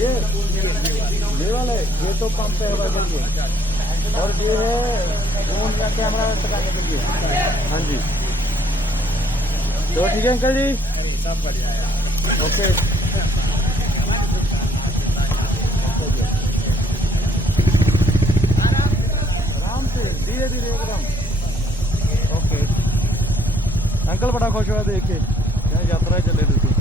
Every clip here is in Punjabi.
ये ये वाला है, ये तो पंप है वाला के लिए और ये है फोन का कैमरा लगाने के लिए हाँ जी तो ठीक है अंकल जी सब बढ़िया है ओके आराम से धीरे धीरे एकदम ओके अंकल बड़ा खुश हुआ देख के क्या यात्रा चले ਤੁਸੀਂ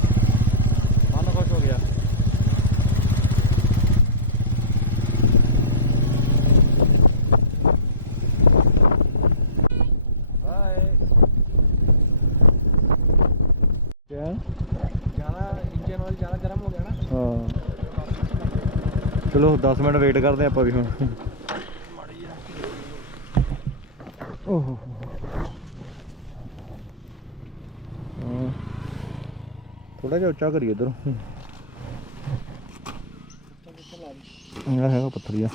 ਚਲੋ 10 ਮਿੰਟ ਵੇਟ ਕਰਦੇ ਹਾਂ ਆਪਾਂ ਵੀ ਹੁਣ। ਓਹੋ। ਥੋੜਾ ਜਿਹਾ ਉੱਚਾ ਕਰੀਏ ਇਧਰ। ਇਹ ਹੈਗਾ ਪੱਥਰੀਆ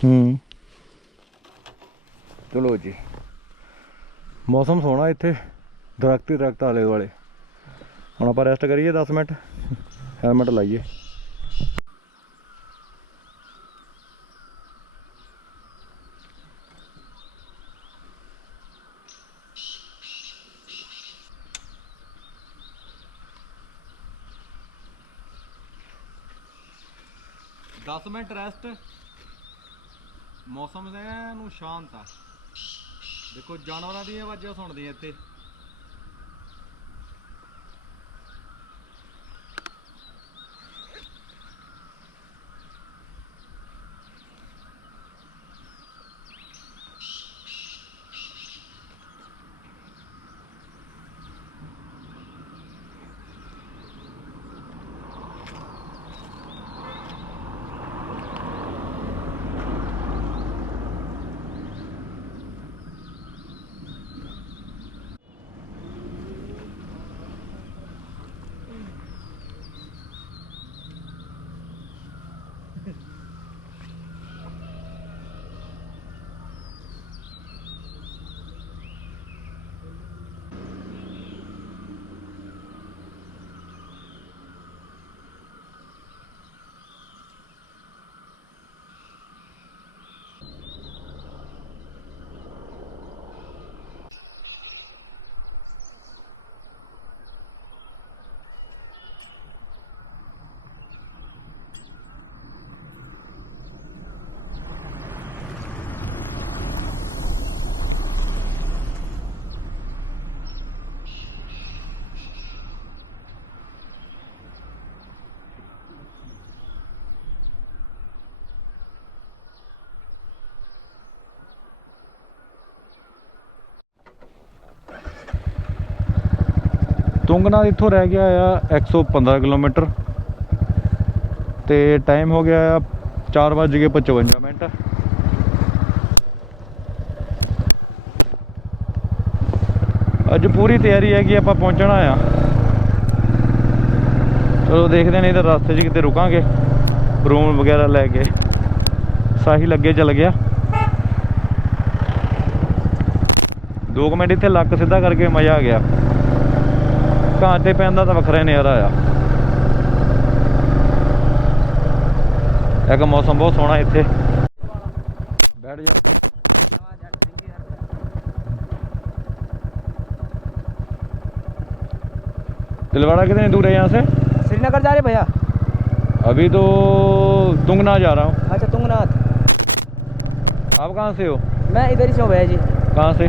ਹੂੰ ਚਲੋ ਜੀ ਮੌਸਮ ਸੋਹਣਾ ਇੱਥੇ, ਦਰਖਤ ਹੀ ਦਰਖਤ ਆਲੇ ਦੁਆਲੇ। ਹੁਣ ਆਪਾਂ ਰੈਸਟ ਕਰੀਏ 10 ਮਿੰਟ ਹੈਲਮਟ ਲਾਈਏ। ਦਸ ਮਿੰਟ ਰੈਸਟ ਮੌਸਮ ਦੇ ਨੂੰ ਸ਼ਾਂਤ ਆ। ਦੇਖੋ ਜਾਨਵਰਾਂ ਦੀਆਂ ਆਵਾਜ਼ਾਂ ਸੁਣਦੀਆਂ ਇੱਥੇ। ਤੁੰਗਨਾ ਇੱਥੋਂ ਰਹਿ ਗਿਆ ਆ 115 ਕਿਲੋਮੀਟਰ ਤੇ ਟਾਈਮ ਹੋ ਗਿਆ ਆ 4:55 ਮਿੰਟ। ਅੱਜ ਪੂਰੀ ਤਿਆਰੀ ਹੈਗੀ ਆਪਾਂ ਪਹੁੰਚਣਾ ਆ। ਚਲੋ ਦੇਖਦੇ ਨਹੀਂ ਤਾਂ ਰਸਤੇ 'ਚ ਕਿਤੇ ਰੁਕਾਂਗੇ। ਰੂਮ ਵਗੈਰਾ ਲੈ ਕੇ। ਸਾਹਿਲ ਅੱਗੇ ਚੱਲ ਗਿਆ। 2 ਮਿੰਟ ਇੱਥੇ ਲੱਕ ਸਿੱਧਾ ਕਰਕੇ ਮਜ਼ਾ ਆ ਗਿਆ। ਘਾਟੇ ਪੈਂਦਾ ਤਾਂ ਵੱਖਰਾ ਹੀ ਨਜ਼ਾਰਾ ਆ ਇੱਕ ਮੌਸਮ ਬਹੁਤ ਸੋਹਣਾ ਇੱਥੇ ਬੈਠ ਜਾ तिलवाड़ा कितनी दूर है यहाँ से श्रीनगर जा रहे भैया अभी तो तुंगना जा रहा हूँ अच्छा तुंगनाथ आप कहाँ से हो मैं इधर ही से हूँ भैया जी कहाँ से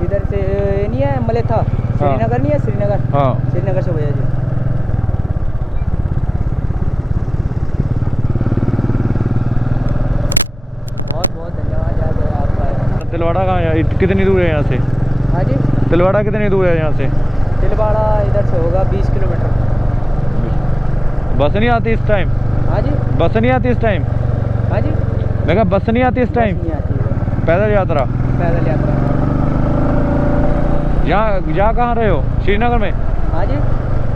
इधर से ये नहीं है मलेथा श्रीनगर नहीं है श्रीनगर। हाँ। श्रीनगर से भैया जी तिलवाड़ा कहाँ है कितनी दूर है यहाँ से? हाँ जी। तिलवाड़ा कितनी दूर है यहाँ से? तिलवाड़ा इधर से होगा बीस किलोमीटर। बस नहीं आती इस टाइम हाँ जी। बस नहीं आती इस टाइम हाँ जी। मैं कहा बस नहीं आती इस टाइम पैदल यात्रा? पैदल यात्रा। यहाँ यहाँ कहाँ रहे हो? श्रीनगर में? हाँ जी।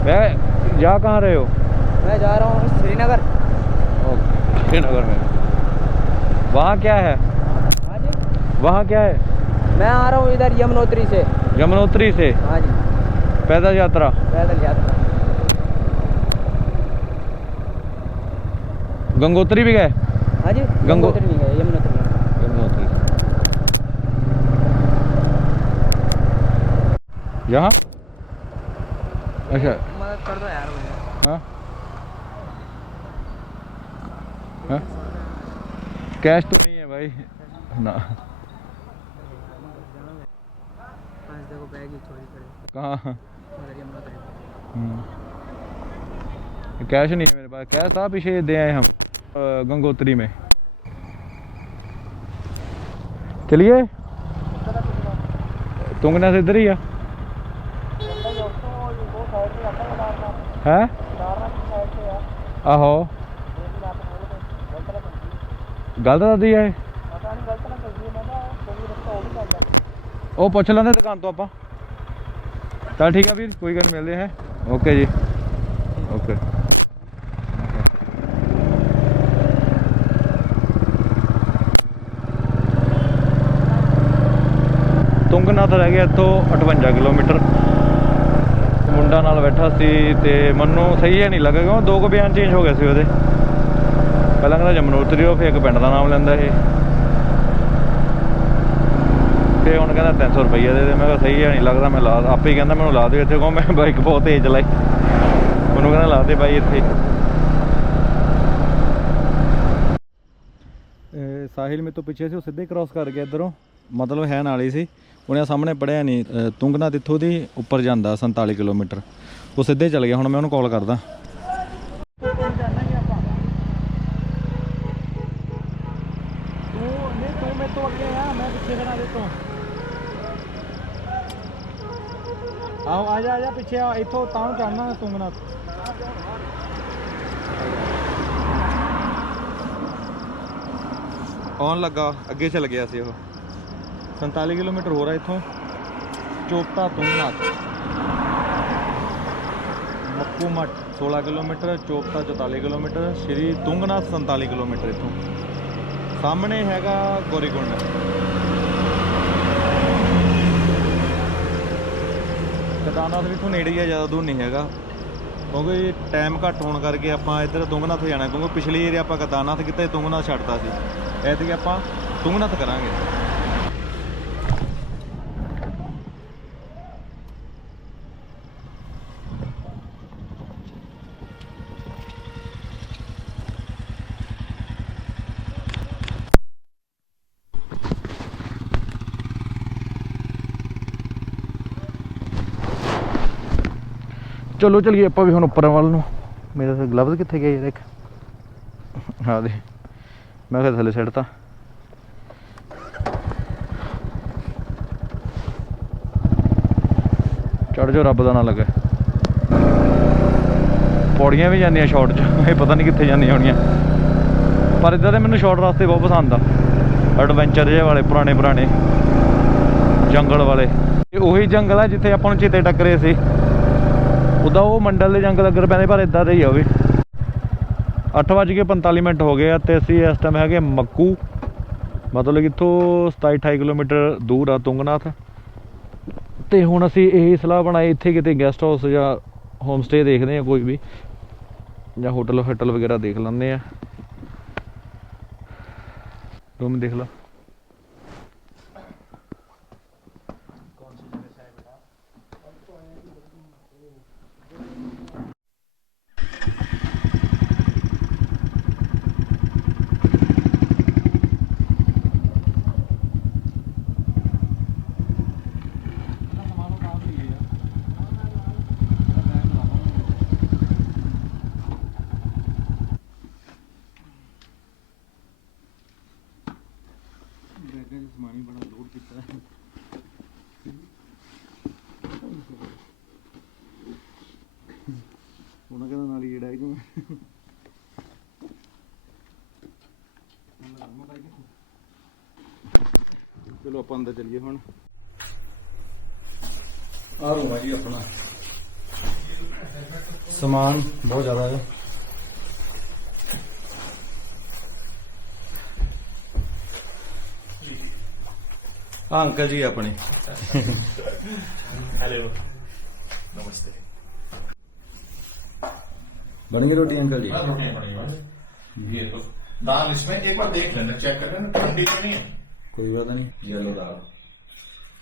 मैं जा कहाँ रहे हो? मैं जा रहा हूँ श्रीनगर। ओके श्रीनगर में। वहाँ क्या है? हाँ जी। वहाँ क्या है? मैं आ रहा हूँ इधर यमुनोत्री से। यमुनोत्री से? हाँ जी। पैदल यात्रा? पैदल यात्रा। गंगोत्री भी गए? हाँ जी गंगोत्री नहीं गए यमुनोत्री गए। यमुनोत्री यहाँ? अच्छा। मदद कर दो यार मुझे। हाँ? हाँ? कैश तो नहीं है भाई। ना। आज देखो बैग ही चोरी करे। कहाँ? हम्म। कैश नहीं है मेरे पास। कैश था पीछे दे आए हम गंगोत्री में। चलिए। तुंगना से इधर ही है। ਹੈ ਆਹੋ ਗਲਤ ਦੱਸਦੀ ਹੈ ਉਹ ਪੁੱਛ ਲੈਂਦੇ ਦੁਕਾਨ ਤੋਂ ਆਪਾਂ। ਚਲ ਠੀਕ ਆ ਵੀਰ, ਕੋਈ ਗੱਲ ਮਿਲਦੇ ਹੈ। ਓਕੇ ਜੀ। ਓਕੇ। ਤੁੰਗਨਾਥ ਰਹਿ ਗਿਆ ਇੱਥੋਂ 58 ਕਿਲੋਮੀਟਰ। ਮੁੰਡਾ ਨਾਲ ਬੈਠਾ ਸੀ ਤੇ ਮੈਨੂੰ ਸਹੀ ਹੈ ਨਹੀਂ ਲੱਗਾ ਕਿਉਂ? ਦੋ ਕੁ ਬਿਆਨ ਚੇਂਜ ਹੋ ਗਏ ਸੀ ਉਹਦੇ। ਪਹਿਲਾਂ ਕਹਿੰਦਾ ਜਮਨੋਤਰੀ ਉਹ ਫਿਰ ਇੱਕ ਪਿੰਡ ਦਾ ਨਾਮ ਲੈਂਦਾ ਇਹ ਤੇ ਹੁਣ ਕਹਿੰਦਾ 300 ਰੁਪਈਆ ਦੇ ਦੇ। ਮੈਂ ਕਿਹਾ ਸਹੀ ਹੈ, ਨਹੀਂ ਲੱਗਦਾ, ਮੈਂ ਲਾ, ਆਪੇ ਹੀ ਕਹਿੰਦਾ ਮੈਨੂੰ ਲਾ ਦੇ ਇੱਥੇ ਕੋ ਮੈਂ ਬਾਈਕ ਬਹੁਤ ਤੇਜ਼ ਚਲਾਈ। ਮੈਨੂੰ ਕਹਿੰਦਾ ਲਾ ਦੇ ਬਾਈ ਇੱਥੇ। ਸਾਹਿਲ ਮੇਰੇ ਤੋਂ ਪਿੱਛੇ ਸੀ, ਉਹ ਸਿੱਧੇ ਕ੍ਰਾਸ ਕਰ ਗਿਆ ਇਧਰੋਂ। ਮਤਲਬ ਹੈ ਨਾਲ ਹੀ ਸੀ। ਉਹਨੇ ਸਾਹਮਣੇ ਪੜਿਆ ਨਹੀਂ ਅ, ਤੁੰਗਨਾਥ ਇੱਥੋਂ ਦੀ ਉੱਪਰ ਜਾਂਦਾ 47 ਕਿਲੋਮੀਟਰ। ਉਹ ਸਿੱਧੇ ਚੱਲ ਗਿਆ ਹੁਣ ਮੈਂ ਉਹਨੂੰ ਕਾਲ ਕਰਦਾ। ਆਓ ਆ ਜਾ ਆ ਜਾ ਪਿੱਛੇ ਆ ਇੱਥੋਂ ਤਾਂ ਚੜਨਾ ਤੁੰਗਨਾਥ ਆਉਣ ਲੱਗਾ ਅੱਗੇ ਚੱਲ ਗਿਆ ਸੀ ਉਹ। 47 ਕਿਲੋਮੀਟਰ ਹੋ ਰਿਹਾ ਇੱਥੋਂ। Chopta Tungnath. Makku Math 16 kilometre, Chopta 44 kilometre, Shri Tungnath 47 kilometre ਇੱਥੋਂ। ਸਾਹਮਣੇ ਹੈਗਾ ਗੋਰੀਕੁੰਡ। ਕਦਾਨਾਥ ਵੀ ਇੱਥੋਂ ਨੇੜੇ ਹੀ ਆ, ਜ਼ਿਆਦਾ ਦੂਰ ਨਹੀਂ ਹੈਗਾ। ਕਿਉਂਕਿ ਟਾਈਮ ਘੱਟ ਹੋਣ ਕਰਕੇ ਆਪਾਂ ਇੱਧਰ ਤੁੰਗਨਾਥ ਜਾਣਾ ਕਿਉਂਕਿ ਪਿਛਲੀ ਏਰੀਆ ਆਪਾਂ ਕਦਾਨਾਥ ਕੀਤਾ ਤੁੰਗਨਾਥ ਛੱਡਤਾ ਸੀ। ਐਤਕੀ ਆਪਾਂ ਤੁੰਗਨਾਥ ਕਰਾਂਗੇ। ਚਲੋ ਚਲੀਏ ਆਪਾਂ ਵੀ ਹੁਣ ਉੱਪਰ ਵੱਲ ਨੂੰ। ਮੇਰੇ ਤਾਂ ਗਲਵਜ਼ ਕਿੱਥੇ ਗਏ ਯਾਰ ਇੱਕ ਹਾਂ ਦੇ ਮੈਂ ਕਿਹਾ ਥੱਲੇ ਸਿੱਟਤਾ। ਚੜ ਜੋ ਰੱਬ ਦਾ ਨਾ ਲੱਗੇ। ਪੌੜੀਆਂ ਵੀ ਜਾਂਦੀਆਂ ਸ਼ਾਰਟ 'ਚ, ਇਹ ਪਤਾ ਨਹੀਂ ਕਿੱਥੇ ਜਾਂਦੀਆਂ ਹੋਣੀਆਂ। ਪਰ ਇਦਾਂ ਦੇ ਮੈਨੂੰ ਸ਼ਾਰਟ ਰਸਤੇ ਬਹੁਤ ਪਸੰਦ ਆ। ਐਡਵੈਂਚਰ ਜਿਹੇ ਵਾਲੇ, ਪੁਰਾਣੇ ਪੁਰਾਣੇ। ਜੰਗਲ ਵਾਲੇ। ਇਹ ਉਹੀ ਜੰਗਲ ਆ ਜਿੱਥੇ ਆਪਾਂ ਨੂੰ ਚੀਤੇ ਟੱਕਰੇ ਸੀ। ਉਹਦਾ ਉਹ ਮੰਡਲ ਦੇ ਜੰਗ ਲੱਗਣ ਪੈਂਦੇ, ਪਰ ਇਦਾਂ ਦੇ ਹੀ ਆ ਉਹ ਵੀ। 8:45 ਮਿੰਟ ਹੋ ਗਏ ਆ ਤੇ ਅਸੀਂ ਇਸ ਟਾਈਮ ਹੈਗੇ ਮੱਕੂ। ਮਤਲਬ ਕਿ ਇੱਥੋਂ 27 28 ਕਿਲੋਮੀਟਰ ਦੂਰ ਆ ਤੁੰਗਨਾਥ। ਤੇ ਹੁਣ ਅਸੀਂ ਇਹ ਸਲਾਹ ਬਣਾਈ, ਇੱਥੇ ਕਿਤੇ ਗੈਸਟ ਹਾਊਸ ਜਾਂ ਹੋਮ ਸਟੇ ਦੇਖਦੇ ਆ ਕੋਈ ਵੀ। ਜਾਂ ਹੋਟਲ ਹੋਟਲ ਵਗੈਰਾ ਦੇਖ ਲੈਂਦੇ ਆ। ਰੂਮ ਦੇਖ ਲਾ। ਬੈਗਾਂ 'ਚ ਸਮਾਨ ਹੀ ਬੜਾ ਲੋਡ ਕੀਤਾ ਹੈ। ਉਹਨਾਂ ਕਹਿੰਦਾ ਨਾਲ ਹੀ ਜਿਹੜਾ ਇਹ ਚਲੋ ਆਪਾਂ ਅੰਦਰ ਚੱਲੀਏ ਹੁਣ। ਆ ਰੂਮ ਹੈ ਜੀ ਆਪਣਾ। ਸਮਾਨ ਬਹੁਤ ਜ਼ਿਆਦਾ ਹੈ। ਆ ਅੰਕਲ ਜੀ ਆਪਣੇ हेलो नमस्ते ਬਣ ਗਈ ਰੋਟੀ ਅੰਕਲ ਜੀ हाँ, रोटियां पड़ी हुई हैं। ये तो दाल इसमें एक बार देख लेना चेक कर लेना ठंडी तो नहीं है ਕੋਈ ਬਾਤ ਨਹੀਂ ਯੈਲੋ ਦਾਲ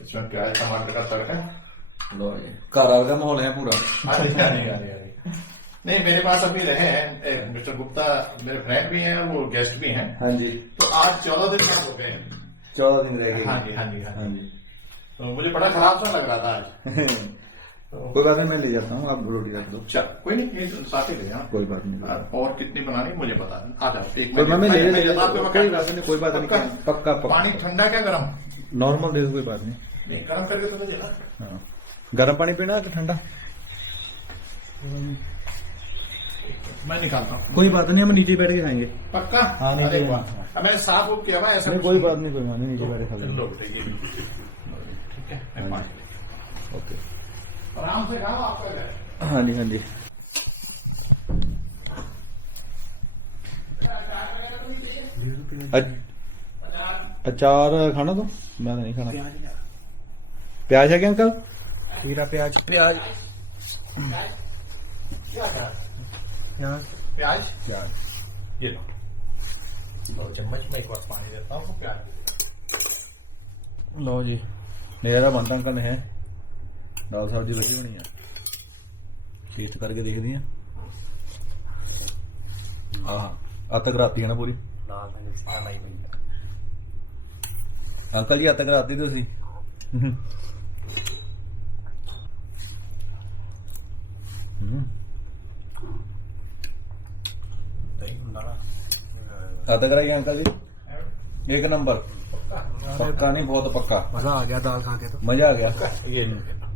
इसमें प्याज टमाटर का तड़का ਲੋ ਜੀ ਘਰ ਵਰਗਾ ਮਾਹੌਲ ਹੈ ਪੂਰਾ अरे अरे अरे अरे नहीं मेरे पास अभी रहे हैं मिस्टर गुप्ता मेरे फ्रेंड भी हैं और वो गेस्ट भी हैं ਹਾਂਜੀ तो आज चौदह दिन बाद हो गए हैं। चौदह दिन रह गए। हाँ जी हाँ जी हाँ, हाँ जी। तो मुझे बड़ा खराब सा लग रहा था आज। कोई बात नहीं मैं ले जाता हूँ आप रोटी रख दो। चल कोई नहीं साथ ही ले जाना कोई बात नहीं। और कितनी बनानी मुझे बता आ जाओ एक मैं ले जाता कोई बात नहीं कोई बात नहीं पक्का? पानी ठंडा क्या गर्म? नॉर्मल दे दो कोई बात नहीं। गर्म करके तो मैं जला हाँ। गर्म पानी पीना है कि ठंडा? मैं निकालता हूँ। कोई बात नहीं हम नीचे बैठ के खाएँगे। पक्का? हाँ, नहीं। मैंने साफ़ उप किया हुआ ऐसा नहीं कोई बात नहीं कोई बात नहीं नीचे बैठ के खा लेंगे। लो बेटे, ये लो। ठीक है हाँ। ओके। आराम से खाओ आपका हाँ जी हाँ जी। अचार खाना तो? मैं तो नहीं खाना। प्याज है क्या अंकल? खीरा प्याज। प्याज। प्याज प्याज ये लो दो चम्मच में एक बार पानी देता हूँ प्याज ਲਓ ਜੀ ਨਜ਼ਾਰਾ ਬਣਦਾ ਅੰਕਲ ਨੇ ਹੈ ਦਾਲ ਸਬਜ਼ੀ ਵਧੀਆ ਬਣੀ ਆ ਟੇਸਟ ਕਰਕੇ ਦੇਖਦੇ ਆ ਆਹ ਅੱਤ ਕਰਾਤੀ ਹੈ ਨਾ ਪੂਰੀ दाल मैंने इसका नहीं बनी ਅੰਕਲ ਜੀ ਅੱਤ ਕਰਾਤੀ ਤੁਸੀਂ ਹੱਦ ਕਰਾਈ ਅੰਕਲ ਜੀ ਇੱਕ ਨੰਬਰ ਪੱਕਾ ਨਹੀਂ ਬਹੁਤ ਪੱਕਾ ਮਜ਼ਾ ਆ ਗਿਆ ਦਾਲ ਖਾ ਕੇ तो मजा आ गया ये नहीं देना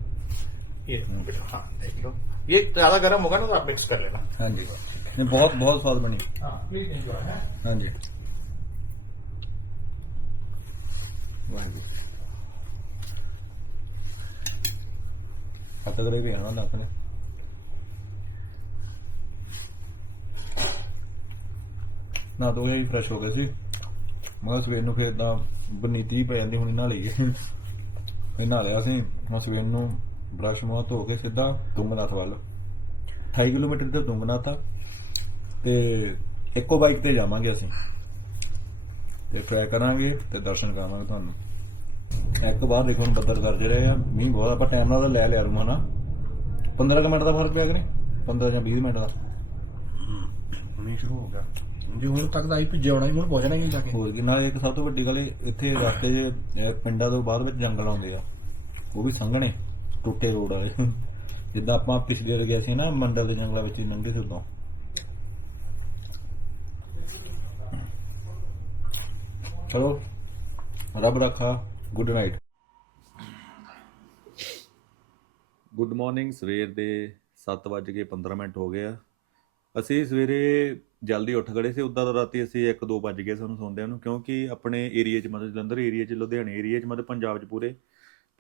ये बेटा हाँ देख लो ये ज्यादा गर्म होगा ना तो आप मिक्स कर लेना हाँ जी नहीं बहुत बहुत स्वाद बनी हाँ प्लीज एंजॉय है हाँ जी वाहिगुरु ਹੱਦ ਕਰਾਈ ਵੀ ਆਣਾ ਆਪਣੇ ਨਾ ਦੋ ਹੀ ਫਰੈਸ਼ ਹੋ ਗਏ ਸੀ। ਮਗਰ ਸਵੇਰ ਨੂੰ ਫੇਰ ਤਾਂ ਬਨੀਤੀ ਪੈ ਜਾਂਦੀ, ਹੁਣ ਇਹਨਾਂ ਲਈ। ਇਹ ਲਿਆ ਸੀ। ਹੁਣ ਸਵੇਰ ਨੂੰ ਬ੍ਰਸ਼ ਮੂੰਹ ਧੋ ਕੇ ਸਿੱਧਾ ਤੁੰਗਨਾਥ ਵੱਲ। 28 ਕਿਲੋਮੀਟਰ ਤੇ ਤੁੰਗਨਾਥ ਆ। ਤੇ ਇੱਕੋ ਬਾਈਕ ਤੇ ਜਾਵਾਂਗੇ ਅਸੀਂ। ਤੇ ਟ੍ਰੈ ਕਰਾਂਗੇ ਤੇ ਦਰਸ਼ਨ ਕਰਾਵਾਂਗੇ ਤੁਹਾਨੂੰ। ਇੱਕ ਬਾਅਦ ਦੇਖੋ ਹੁਣ ਬੱਦਲ ਕਰਦੇ ਰਹੇ ਆ। ਮੀਂਹ ਬਹੁਤ ਆਪਾਂ ਟਾਈਮ ਨਾਲ ਲੈ ਲਿਆ ਰੂ ਹਨਾ 15 ਮਿੰਟ ਦਾ ਫ਼ਰਕ ਪਿਆ ਕਰੇ 15 ਜਾਂ 20 ਮਿੰਟ ਦਾ। ਮੀਂਹ ਸ਼ੁਰੂ ਹੋ ਗਿਆ। ਜੇ ਹੁਣ ਤੱਕ ਦਾ ਆਈਪੀ ਜਿਉਣਾ ਹੀ ਹੁਣ ਪਹੁੰਚਣਾ ਹੀ ਨਹੀਂ ਜਾ ਕੇ। ਹੋਰ ਕੀ ਨਾਲ ਇੱਕ ਸਭ ਤੋਂ ਵੱਡੀ ਗੱਲ ਇੱਥੇ ਰਸਤੇ 'ਚ ਪਿੰਡਾਂ ਤੋਂ ਬਾਅਦ ਵਿੱਚ ਜੰਗਲ ਆਉਂਦੇ ਆ। ਉਹ ਵੀ ਸੰਘਣੇ ਟੁੱਟੇ ਰੋਡ ਵਾਲੇ। ਜਿੱਦਾਂ ਆਪਾਂ ਪਿਛਲੇ ਵਾਰ ਗਏ ਸੀ ਨਾ ਮੰਡਲ ਦੇ ਜੰਗਲਾਂ ਵਿੱਚ ਹੀ ਸੀ ਉਦੋਂ। ਚਲੋ ਰੱਬ ਰੱਖਾ ਗੁੱਡ ਨਾਈਟ ਗੁੱਡ ਮਾਰਨਿੰਗ ਸਵੇਰ ਦੇ 7:15 ਮਿੰਟ ਹੋ ਗਏ ਆ। ਅਸੀਂ ਸਵੇਰੇ ਜਲਦੀ ਉੱਠ ਖੜੇ ਸੀ, ਉਦਾਂ ਤਾਂ ਰਾਤੀ ਅਸੀਂ 1-2 ਵੱਜ ਗਏ ਸਾਨੂੰ ਸੌਂਦਿਆਂ ਨੂੰ, ਕਿਉਂਕਿ ਆਪਣੇ ਏਰੀਆ 'ਚ ਮਤਲਬ ਜਲੰਧਰ ਏਰੀਆ 'ਚ, ਲੁਧਿਆਣੇ ਏਰੀਆ 'ਚ, ਮਤਲਬ ਪੰਜਾਬ 'ਚ ਪੂਰੇ,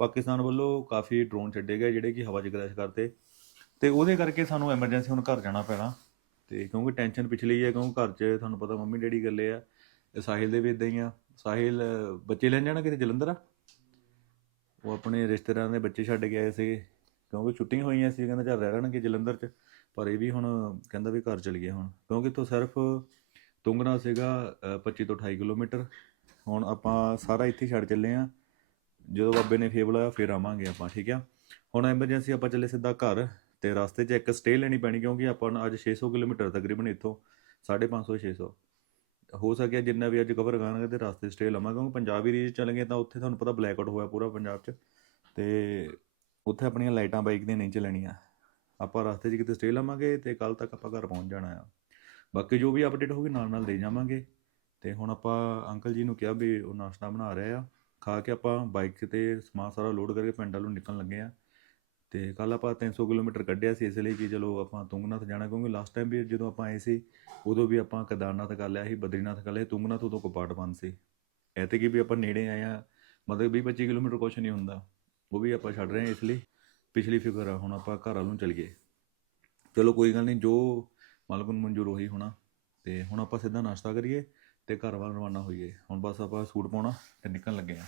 ਪਾਕਿਸਤਾਨ ਵੱਲੋਂ ਕਾਫੀ ਡਰੋਨ ਛੱਡੇ ਗਏ, ਜਿਹੜੇ ਕਿ ਹਵਾ 'ਚ ਕ੍ਰੈਸ਼ ਕਰਤੇ ਤੇ ਉਹਦੇ ਕਰਕੇ ਸਾਨੂੰ ਐਮਰਜੈਂਸੀ ਹੁਣ ਘਰ ਜਾਣਾ ਪੈਣਾ। ਤੇ ਕਿਉਂਕਿ ਟੈਨਸ਼ਨ ਪਿਛਲੀ ਹੈ ਕਿਉਂਕਿ ਘਰ 'ਚ ਤੁਹਾਨੂੰ ਪਤਾ ਮੰਮੀ ਡੈਡੀ ਗੱਲੇ ਆ ਤੇ ਸਾਹਿਲ ਦੇ ਵੀ ਇਦਾਂ ਹੀ ਆ। ਸਾਹਿਲ, ਬੱਚੇ ਲੈਣ ਜਾਣਾ ਕਿਤੇ ਜਲੰਧਰ ਆ? ਉਹ ਆਪਣੇ ਰਿਸ਼ਤੇਦਾਰਾਂ ਦੇ ਬੱਚੇ ਛੱਡ ਕੇ ਆਏ ਸੀ ਕਿਉਂਕਿ ਛੁੱਟੀਆਂ ਹੋਈਆਂ ਸੀ, ਕਹਿੰਦਾ ਚੱਲ ਰਹਿ ਰਹਿਣਗੇ ਜਲੰਧਰ 'ਚ। ਪਰ ਇਹ ਵੀ ਹੁਣ ਕਹਿੰਦਾ ਵੀ ਘਰ ਚਲ ਗਿਆ ਹੁਣ ਕਿਉਂਕਿ ਇੱਥੋਂ ਸਿਰਫ ਤੁੰਗਨਾ ਸੀਗਾ ਅ, 25 ਤੋਂ 28 ਕਿਲੋਮੀਟਰ। ਹੁਣ ਆਪਾਂ ਸਾਰਾ ਇੱਥੇ ਛੱਡ ਚੱਲੇ ਆ ਜਦੋਂ ਬਾਬੇ ਨੇ ਫੇਰ ਬੁਲਾਇਆ ਫੇਰ ਆਵਾਂਗੇ ਆਪਾਂ ਠੀਕ ਆ? ਹੁਣ ਐਮਰਜੈਂਸੀ ਆਪਾਂ ਚੱਲੇ ਸਿੱਧਾ ਘਰ ਤੇ ਰਸਤੇ 'ਚ ਇੱਕ ਸਟੇ ਲੈਣੀ ਪੈਣੀ ਕਿਉਂਕਿ ਆਪਾਂ ਨੂੰ ਅੱਜ 600 ਕਿਲੋਮੀਟਰ ਤਕਰੀਬਨ ਇੱਥੋਂ 550 600 ਹੋ ਸਕਿਆ ਜਿੰਨਾ ਵੀ ਅੱਜ ਕਵਰ ਕਰਾਂਗੇ ਤੇ ਰਸਤੇ ਸਟੇ ਲਵਾਂਗੇ ਕਿਉਂਕਿ ਪੰਜਾਬੀ ਰੀਜ ਚੱਲ ਗਏ ਤਾਂ ਉੱਥੇ ਤੁਹਾਨੂੰ ਪਤਾ ਬਲੈਕ ਆਊਟ ਹੋਇਆ ਪੂਰਾ ਪੰਜਾਬ 'ਚ। ਤੇ ਉੱਥੇ ਆਪਣੀਆਂ ਲਾਈਟਾਂ ਬਾਈਕ ਦੀਆਂ ਨਹੀਂ ਚੱਲਣੀਆਂ। ਆਪਾਂ ਰਸਤੇ 'ਚ ਕਿਤੇ ਸਟੇ ਲਵਾਂਗੇ ਤੇ ਕੱਲ ਤੱਕ ਆਪਾਂ ਘਰ ਪਹੁੰਚ ਜਾਣਾ ਆ। ਬਾਕੀ ਜੋ ਵੀ ਅਪਡੇਟ ਹੋਊਗੀ ਨਾਲ ਨਾਲ ਦੇ ਜਾਵਾਂਗੇ। ਤੇ ਹੁਣ ਆਪਾਂ ਅੰਕਲ ਜੀ ਨੂੰ ਕਿਹਾ ਵੀ ਉਹ ਨਾਸ਼ਤਾ ਬਣਾ ਰਹੇ ਆ। ਖਾ ਕੇ ਆਪਾਂ ਬਾਈਕ ਤੇ ਸਮਾਨ ਸਾਰਾ ਲੋਡ ਕਰਕੇ ਪਿੰਡ ਵੱਲੋਂ ਨਿਕਲਣ ਲੱਗੇ ਆ। ਤੇ ਕੱਲ ਆਪਾਂ 300 ਕਿਲੋਮੀਟਰ ਕੱਢਿਆ ਸੀ ਇਸ ਲਈ ਕਿ ਚਲੋ ਆਪਾਂ ਤੁੰਗਨਾਥ ਜਾਣਾ ਕਿਉਂਕਿ ਲਾਸਟ ਟਾਈਮ ਵੀ ਜਦੋਂ ਆਪਾਂ ਆਏ ਸੀ ਉਦੋਂ ਵੀ ਆਪਾਂ ਕੇਦਾਰਨਾਥ ਕਰ ਲਿਆ ਸੀ ਬਦਰੀਨਾਥ ਕਰ ਲਿਆ ਸੀ, ਤੁੰਗਨਾਥ ਉਦੋਂ ਕਪਾਟ ਬੰਦ ਸੀ। ਐਤੇ ਕਿ ਵੀ ਆਪਾਂ ਨੇੜੇ ਆਏ ਆ ਮਤਲਬ 20 25 ਕਿਲੋਮੀਟਰ ਕੁਛ ਨਹੀਂ ਹੁੰਦਾ। ਉਹ ਵੀ ਆਪਾਂ ਛੱਡ ਰਹੇ ਹਾਂ ਇਸ ਲਈ। ਪਿਛਲੀ ਫਿਕਰ ਆ, ਹੁਣ ਆਪਾਂ ਘਰ ਵੱਲ ਨੂੰ ਚਲੀਏ। ਚਲੋ ਕੋਈ ਗੱਲ ਨਹੀਂ, ਜੋ ਮਾਲਕ ਨੂੰ ਮਨਜ਼ੂਰ ਹੋਈ ਹੋਣਾ। ਤੇ ਹੁਣ ਆਪਾਂ ਸਿੱਧਾ ਨਾਸ਼ਤਾ ਕਰੀਏ ਤੇ ਘਰ ਵੱਲ ਰਵਾਨਾ ਹੋਈਏ। ਹੁਣ ਬਸ ਆਪਾਂ ਸੂਟ ਪਾਉਣਾ ਤੇ ਨਿਕਲਣ ਲੱਗੇ ਆ।